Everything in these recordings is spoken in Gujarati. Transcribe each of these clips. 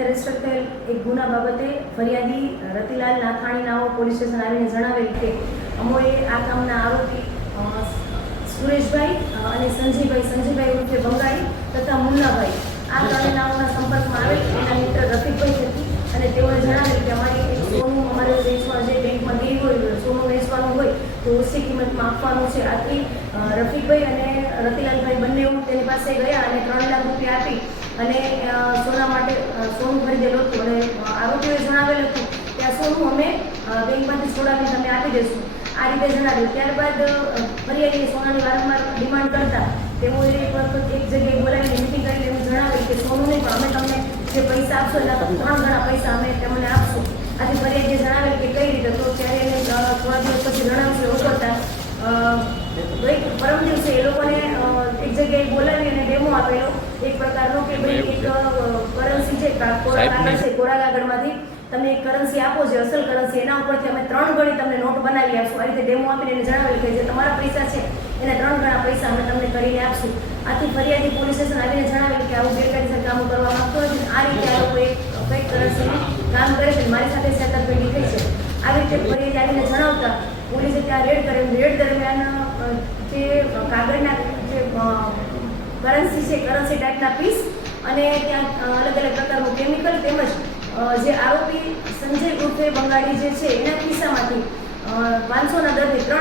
ખાતે રજીસ્ટર થયેલ એક ગુના બાબતે ફરિયાદી રતિલાલ નાથાણી નાઓ પોલીસ સ્ટેશન આવીને જણાવેલ કે અમોએ આ કામના આરોપી સુરેશભાઈ અને સંજીભાઈ ઉર્ફે બંગાળી તથા મુન્નાભાઈ આ ત્રણેય નાઓના સંપર્કમાં આવેલ એના મિત્ર રફીકભાઈ હતી અને તેઓએ જણાવેલ કે અમારે એક સોનું અમારે વેચવા જે બેંકમાં ગઈ હોય સોનું વેચવાનું હોય તો ઓછી કિંમતમાં આપવાનું છે. આથી રફીકભાઈ અને રતિલાલભાઈ બંને તેની પાસે ગયા અને 3 લાખ રૂપિયા આપી અને સોના માટે સોનું ખરીદેલું હતું અને આરોપીઓએ જણાવેલ હતું કે આ સોનું અમે બેંકમાંથી છોડાવીને તમે આપી દઈશું આ રીતે જણાવ્યું. ત્યારબાદ ફરિયાદીએ સોનાની વારંવાર ડિમાન્ડ કરતા તેઓએ એક જગ્યાએ બોલાવીને મિટિંગ કરીને એમ જણાવ્યું કે સોનું નહીં પણ અમે તમને જે પૈસા આપશો એના 3 ગણા પૈસા અમે તમને આપશું. આથી ફરિયાદીએ જણાવેલ કે કઈ રીતે તો ત્યારે એને થોડા દિવસ પછી જણાવશે ઓછળતા પરમ દિવસે એ લોકોને એક જગ્યાએ બોલાવી અને ડેમો આપેલો એક પ્રકારનો કે ભાઈ એક કરન્સી છે કોરા કાગળમાંથી તમે એક કરન્સી આપો છે અસલ કરન્સી એના ઉપરથી અમે 3 ગણી તમને નોટ બનાવી આપશું. આ રીતે ડેમો આપીને એને જણાવેલ કે જે તમારા પૈસા છે એના 3 ગણા પૈસા અમે તમને કરીને આપશું. આથી ફરિયાદી પોલીસ સ્ટેશન આવીને જણાવેલ કે આવું ગેરકાયદેસર કામ કરવા માંગતો નથી. આ રીતે આ લોકો એક ફેક કરન્સીનું કામ કરે છે. મારી સાથે છેતરપિંડી થઈ છે. આવી રીતે ફરિયાદી આવીને જણાવતા પોલીસે ત્યાં રેડ દરમિયાન જે કાગળના જે કરન્સી છે કરન્સી ટાઈપના પીસ અને ત્યાં અલગ અલગ પ્રકારનું કેમિકલ તેમજ જે આરોપી સંજય ઉર્ફે બંગાળી જે છે એના ખિસ્સામાંથી 500ના દરની 3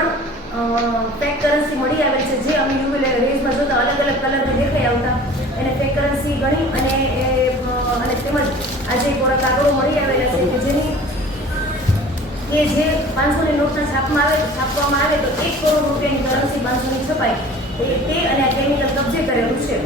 ફેક કરન્સી મળી આવેલ છે. જે અમે યુવી રેઝમાં જોતા અલગ અલગ કલરની દેખાઈ આવતા એને ફેક કરન્સી ગણી અને તેમજ આજે કોરા કાગળો મળી આવેલા છે કે જેની કે જે 500ની નોટના છાપવામાં આવે તો 1 કરોડ રૂપિયાની કરન્સી 500ની છપાય તે અને આ કેમિકલ કબજે કરેલું છે.